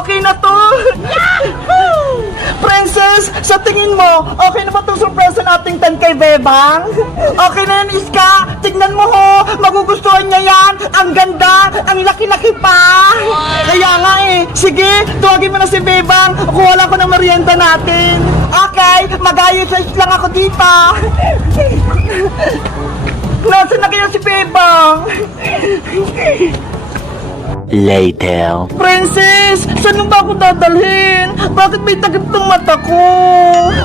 Okay na to! Princess, sa tingin mo, okay na ba itong surprise nating 10 kay Bebang? Okay na yan, Iska! Tignan mo ho! Magugustuhan niya yan! Ang ganda! Ang laki-laki pa! Kaya nga eh! Sige, tuwagin mo na si Bebang! Kuha lang ko ng merienda natin! Okay, mag-ayos lang ako dito! Nasaan na kaya si Bebang? Later. Princess, saan mo ba ako dadalhin? Bakit may takip ng mata ko?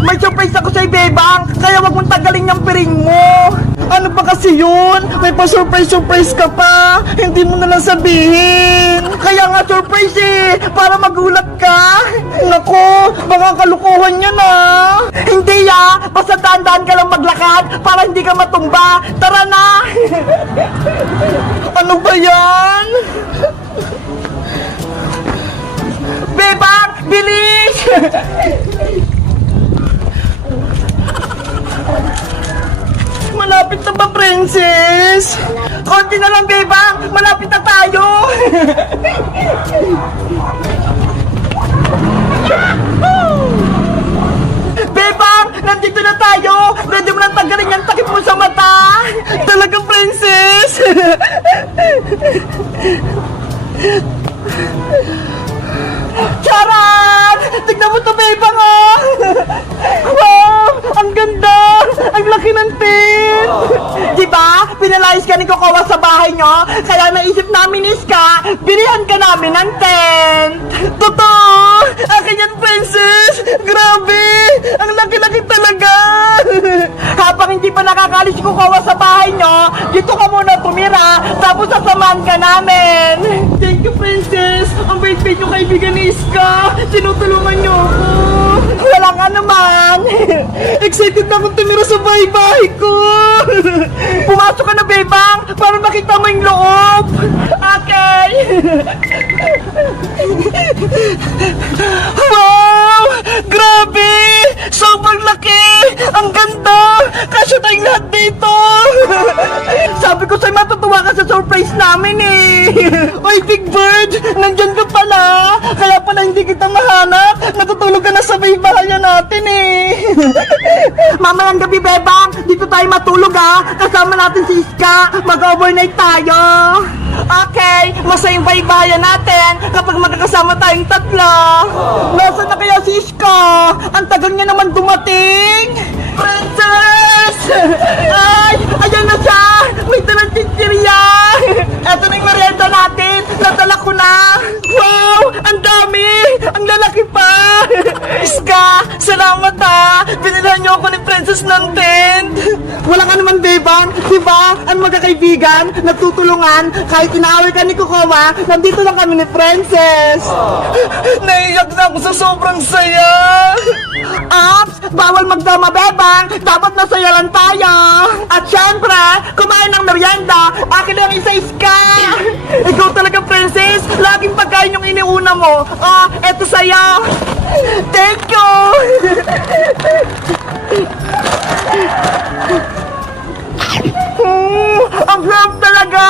May surprise ako sa'yo, Bebang, kaya wag mong tagalin yung piring mo. Ano ba kasi yun? May pa-surprise ka pa. Hindi mo na lang sabihin. Kaya nga surprise eh, para magulat ka. Naku, baka kalukuhan niya na. Hindi basta dahan-dahan ka lang maglakad para hindi ka matumba. Tara na! Ano ba yan? Bebang, bilis! Malapit na ba, Princess? Konti na lang, Bebang! Malapit na tayo! Bebang! Nandito na tayo! Pwede mo nang tanggalin yung takip mo sa mata! Talagang, Princess! Charan! Tignan mo to, Bebang, oh! Wow! Ang ganda! Ang laki ng tent! Diba? Pinalayas ka ni Kokowa sa bahay nyo, kaya naisip namin, Iska, bilihan ka namin ng tent! Totoo! Akin yan, Princess! Grabe! Ang laki-laki talaga! Habang hindi pa nakakalis si Kokowa sa bahay nyo, dito ka muna tumira, tapos sasamahan ka namin! Thank you, Princess! Ang bait-bait yung kaibigan ni Iska! Tinutulungan niyo ako! Walang anuman! Excited na akong tumira sa bahay-bahay ko! Pumasok ka na, Bebang! Para makita mo yung loob! Okay! Wow! Grabe! Sobrang laki! Ang ganda! Kasya tayong lahat dito! Sabi ko sa'yo, matutuwa ka sa surprise namin eh! Oy, Big Bird! Nandyan ka pala! Kaya pala hindi kita mahanap! Natutulog ka na sa bahay-bahayan natin eh! Mamayang gabi, Bebang! Dito tayo matulog Kasama natin si Iska! Mag-overnight tayo! Okay! Masayang bahay-bahayan natin kapag magkakasama tayong tatlo! Nasaan na kaya si Iska? Ang tagal niya naman dumating! Princess! Ay! Ayan na siya! May dalang chichirya! Eto na yung merienda natin! Nadala ko na! Wow! Ang dami! Ang lalaki pa! Iska! Salamat Binilhan niyo ako ni Princess ng tent! Walang anuman, Bebang! Diba? Ang magkakaibigan, nagtutulungan, kahit inaaway ka ni Kokowa, nandito lang kami ni Princess! Naiyak na ako sa sobrang saya! Ops! Bawal magdama, Bebang! Dapat masaya lang tayo! At syempre, kumain ng merienda! Akin lang isa, Iska! Ikaw talaga, Princess! Laging pagkain yung iniuna mo! Eto sa'yo! Thank you! Ang sarap talaga!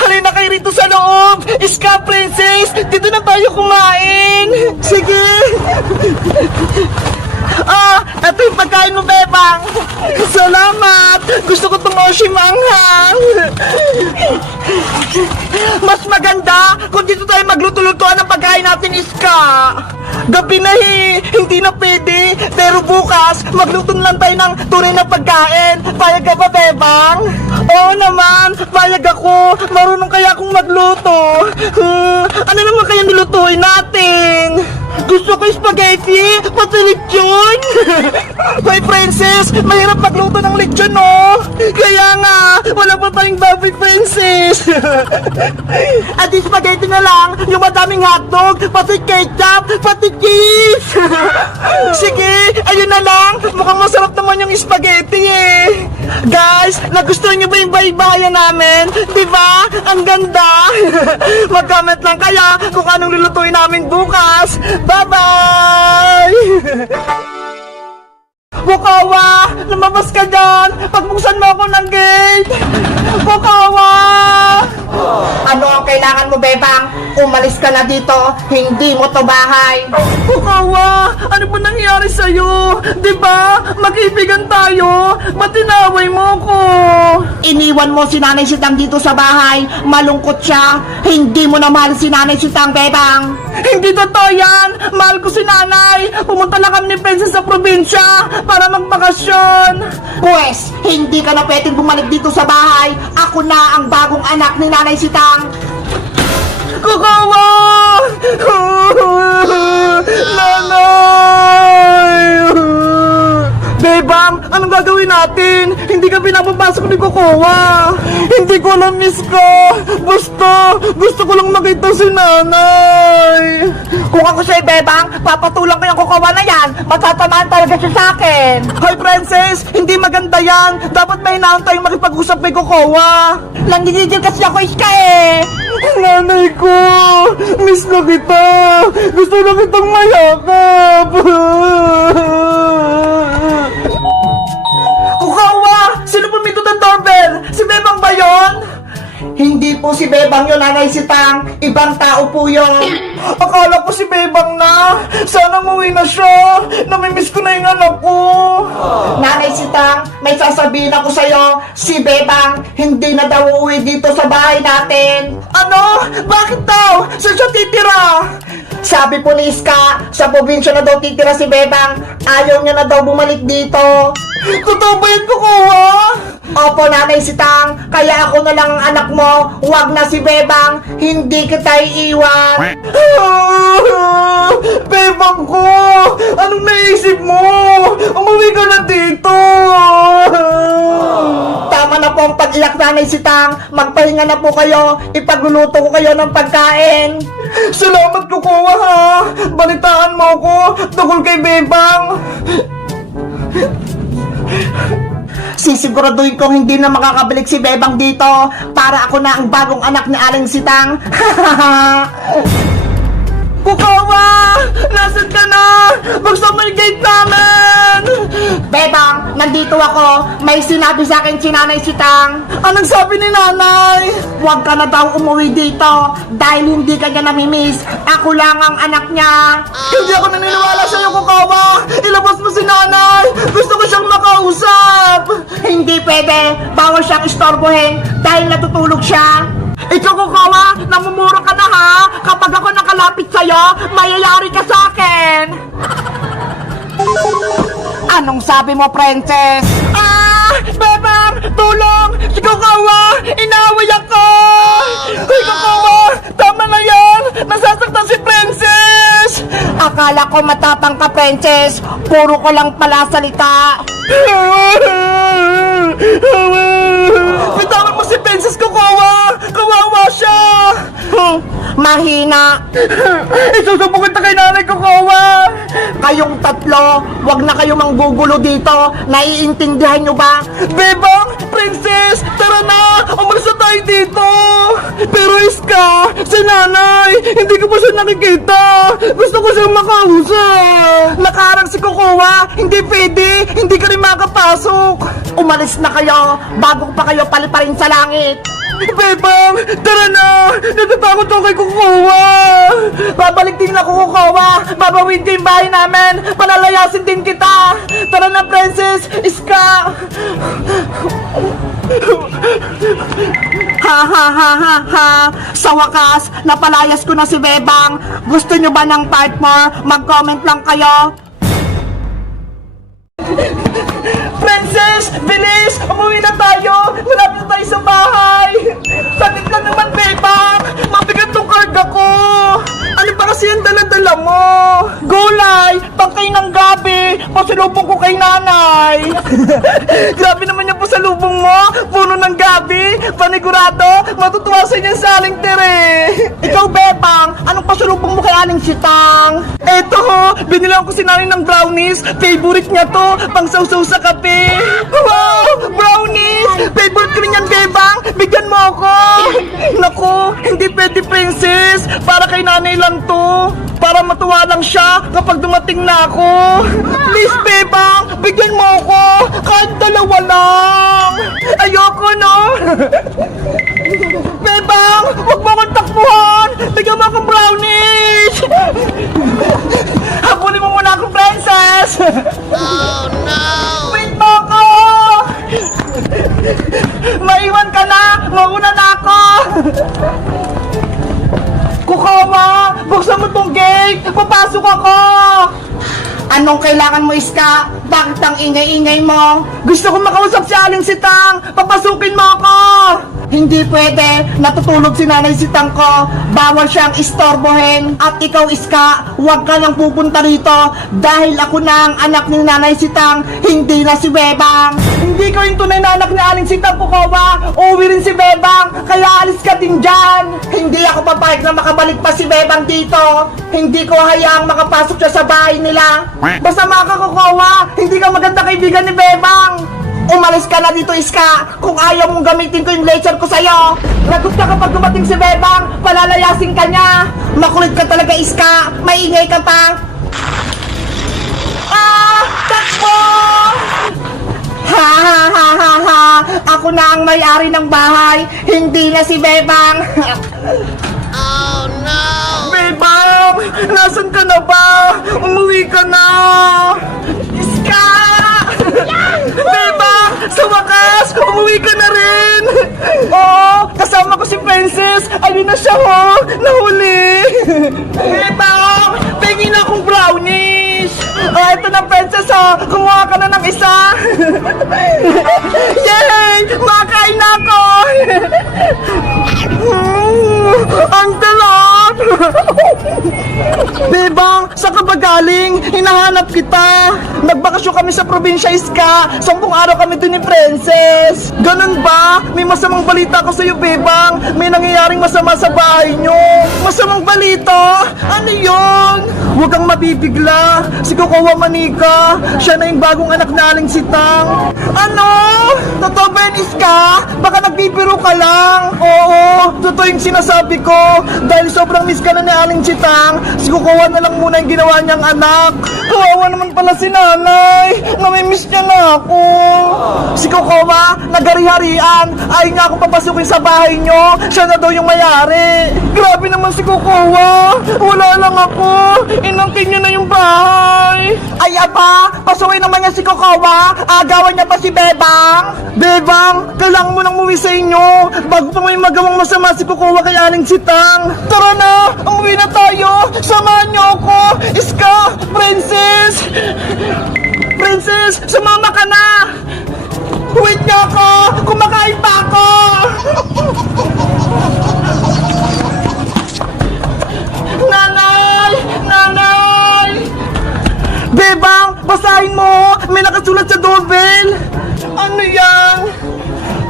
Halina kayo rito sa loob! Iska, Princess! Dito na tayo kumain! Sige! Ito yung pagkain mo, Bebang! Salamat! Gusto ko itong oshi manghang! Mas maganda kung dito tayo magluto-lutuan ng pagkain natin, Iska! Gabi na hindi na pwede. Pero bukas, magluto na lang tayo ng tunay na pagkain. Payag ka ba, Bebang? Oo naman, payag ako. Marunong kaya akong magluto. Ano naman kaya nilutuin natin? Gusto ko spaghetti, pati lechon. Hoy, Princess, mahirap magluto ng lechon, no? Kaya nga, wala pa tayong baboy, Princess. At di spaghetti na lang, yung madaming hotdog, pati ketchup, pati cheese. Sige, ayun na lang. Mukhang masarap naman yung spaghetti eh. Guys, nagustuhan nyo ba yung bahay-bahayan namin? Diba? Ang ganda. Mag-comment lang kaya kung anong lulutuin namin bukas. Bye-bye! Kukawa! Lumabas ka dyan! Pagbuksan mo ako ng gate! Kukawa! Ano ang kailangan mo, Bebang? Umalis ka na dito, hindi mo to bahay. Kukawa! Ano ba nangyari sa'yo? Diba? Magkaibigan tayo! Ba't tinaway mo ko? Iniwan mo si Nanay Sitang dito sa bahay, malungkot siya. Hindi mo na mahal si Nanay Sitang, Bebang. Hindi totoo yan! Mahal ko si nanay! Pumunta lang kami ni Princess sa probinsya para magbakasyon! Pwes, hindi ka na pwedeng bumalik dito sa bahay. Ako na ang bagong anak ni Nanay Sitang. Kukawa! Nanay! Bebang, anong gagawin natin? Hindi ka pinapapasok ni Kukawa! Hindi ko na miss ko! Gusto ko lang makita si nanay! Kung ako sa'yo, Bebang, papatulang ko yung Kukawa na yan. Matatamaan talaga siya sa akin. Hoy, Princess! Hindi maganda yan! Dapat may inaon tayong makipag-usap kay Kukawa! Nandididil kasi ako, Iska eh. Nanay ko! Miss na kita! Gusto na kitang mayakap! Kukawa! Sino puminto ng doorbell? Si Bebang ba yun? Hindi po si Bebang yun, Nanay Sitang. Ibang tao po yun. Akala ko si Bebang na! Sana umuwi na siya! Namimiss ko na yung anak ko! Nanay Sitang, may sasabihin ako sa'yo. Si Bebang, hindi na daw uuwi dito sa bahay natin. Ano? Bakit daw? Saan siya titira? Sabi po ni Iska, sa probinsya na daw titira si Bebang. Ayaw niya na daw bumalik dito. Totoo ba yun, Kukawa? Opo, Nanay Sitang, kaya ako na lang ang anak mo. Huwag na si Bebang, hindi kita iiwan. Bebang ko! Anong naisip mo? Umuwi ka na dito! Tama na po ang pag-iyak, Nanay Sitang. Magpahinga na po kayo. Ipagluluto ko kayo ng pagkain. Salamat, Kukawa, ha! Balitaan mo ko tungkol kay Bebang! Sisiguraduhin kong hindi na makakabalik si Bebang dito para ako na ang bagong anak ni Aling Sitang. Kukawa! Nasaan ka na? Buksan mo yung gate namin! Bebang, nandito ako. May sinabi sa akin si Nanay Sitang. Anong sabi ni nanay? Huwag ka na daw umuwi dito dahil hindi ka niya namimiss. Ako lang ang anak niya. Hindi ako naniniwala sa'yo, Kukawa! Ilabas mo si nanay! Gusto ko siyang makausap! Hindi pwede. Bawal siyang istorbohin dahil natutulog siya. Ikaw, Kukawa, namumura ka na ha? Kapag ako nakalapit sa'yo, mayayari ka sa akin. Anong sabi mo, Princess? Ah! Bebang! Tulong! Si Kukawa! Inaway ako! Hoy, Kukawa! Tama na yan! Nasasaktan si Princess! Akala ko matapang ka, Princess. Puro ko lang pala salita. Bitawan mo si Princess, Kukawa! Kawawa siya! Mahina. Isusubok kita kay nanay, Kukawa! Kayong tatlo, wag na kayong manggugulo dito. Naiintindihan nyo ba? Bebang! Princess! Tara na! Umalis na tayo dito! Pero Iska, si nanay, hindi ko pa siya nakikita! Gusto ko siyang makausap! Nakaharang si Kukawa! Hindi pwede! Hindi ka rin makapasok! Umalis na kayo bago pa kayo paliparin sa langit. Bebang! Tara na! Natatakot ako kay Kukawa! Babalik din ako, Kukawa! Babawin ko yung bahay namin! Palalayasin din kita! Tara na, Princess! Iska! Ha ha ha ha ha. Sa wakas, napalayas ko na si Bebang. Gusto nyo ba ng part more? Mag-comment lang kayo. Princess! Bilis! Umuwi na tayo! Malapit na tayo sa bahay! Sakit lang naman, Bebang! Mabigat tong karga ko! Ano ba kasi yung dala-dala mo? Gulay! Pangkay ng gabi! Pasalubong ko kay nanay! Grabe naman yung pasalubong mo! Puno ng gabi! Panigurado! Matutuwa sa inyo sa aling tere! Ikaw, Bebang, anong pasalubong mo kay Aling Sitang? Eto ho! Binilang ko si nanay ng brownies! Favorite niya to! Pang sausaw sa kape! Wow! Brownies! Favorite ko rin yan, Bebang! Bigyan mo ako! Naku! Hindi pwede, Princess! Para kay nanay lang to! para matuwa lang siya kapag dumating na ako. Please, Bebang, bigyan mo ako. Kahit dalawa lang. Ayoko, no? Bebang, huwag mo akong takbuhan. Bigyan mo akong brownies. Habulin mo muna akong princess. Oh, no. Wait mo ako. Maiwan ka na. Mauna na ako. Kukawa, buksan mo tong gate. Papasok ako. Anong kailangan mo, Iska? Bakit ang ingay-ingay mo? Gusto ko makausap si Aling Sitang. Papasukin mo ako. Hindi pwede, natutulog si Nanay Sitang ko. Bawal siyang istorbohin. At ikaw, Iska, huwag ka nang pupunta rito dahil ako na ang anak ni Nanay Sitang, hindi na si Bebang. Hindi ko yung tunay na anak ni Aling Sitang, Kukawa. Uuwi rin si Bebang, kaya alis ka din dyan. Hindi ako papayag na makabalik pa si Bebang dito. Hindi ko hayaang makapasok siya sa bahay nila. Basta makakukawa, hindi ka maganda kaibigan ni Bebang. Umalis ka na dito, Iska. Kung ayaw mong gamitin ko yung laser ko sa'yo. Lagot ka kapag dumating si Bebang, palalayasin ka niya. Makulit ka talaga, Iska. Maingay ka pa. Takbo! Ha ha ha ha ha. Ako na ang may-ari ng bahay. Hindi na si Bebang. Bebang, nasan ka na ba? Umuwi ka na. Iska! Bebang, sa wakas, umuwi ka na rin. Oo, kasama ko si Princess. Ayun na siya, ho. Nahuli. Bebang, pengin na akong brownies. Ito na, Princess, ho. Kumuha ka na ng isa. Yay! Makain na ako. Ang talap! Bebang, saan ka ba galing? Hinahanap kita. Nagbakasyon kami sa probinsya, Iska. 10 araw kami dun ni Princess. Ganun ba? May masamang balita ko sa'yo, Bebang. May nangyayaring masama sa bahay nyo. Masamang balita? Ano yun? Huwag kang mabibigla. Si Kukawa Manika, siya na yung bagong anak na Aling Sitang. Ano? Totoo ba yun, Iska? Baka nagbibiro ka lang. Oo, totoo yung sinasabi ko. Dahil sobrang miss ka na ni Aling Sitang, si Kukawa na lang muna yung ginawa niyang anak. Kawawa naman pala si nanay. Namimiss niya na ako. Si Kukawa, nagari-harian. Ayaw nga akong papasukin sa bahay niyo. Siya na daw yung mayari. Grabe naman si Kukawa. Wala lang ako. Inangkin niya na yung bahay. Ay, apa, pasukin naman niya si Kukawa. Agawan niya pa si Bebang. Bebang, kailangan mo nang umuwi sa inyo bago pa may magawang masama si Kukawa kay Aling Sitang. Tara na, umuwi na tayo. Samahan niyo ako. Iska, Princess. Princess, sumama ka na. Wait niyo ako. Kumakain pa ako. Nanay! Nanay! Bebang, basahin mo! May nakasulat sa doorbell! Ano yan?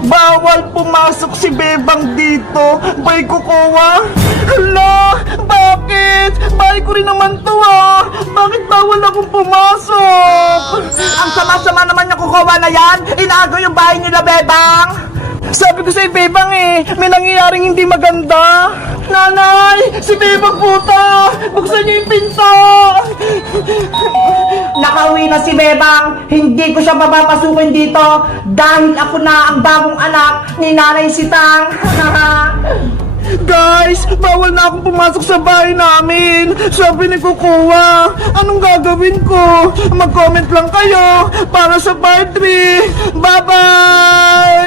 Bawal pumasok si Bebang dito! Bay Kukawa! Hala! Bakit? Bahay ko rin naman to, ah! Bakit bawal akong pumasok? Ang sama-sama naman yung Kukawa na yan. Inaagaw yung bahay nila, Bebang. Sabi ko sa'yo, Bebang, may nangyayaring hindi maganda. Nanay! Si Bebang puta! Buksan niyo yung pinto! Nakauwi na si Bebang. Hindi ko siya papapasukin dito dahil ako na ang bagong anak ni Nanay Sitang. Guys, bawal na akong pumasok sa bahay namin. Sabi ni Kukawa, anong gagawin ko? Mag-comment lang kayo para sa part 3. Bye-bye!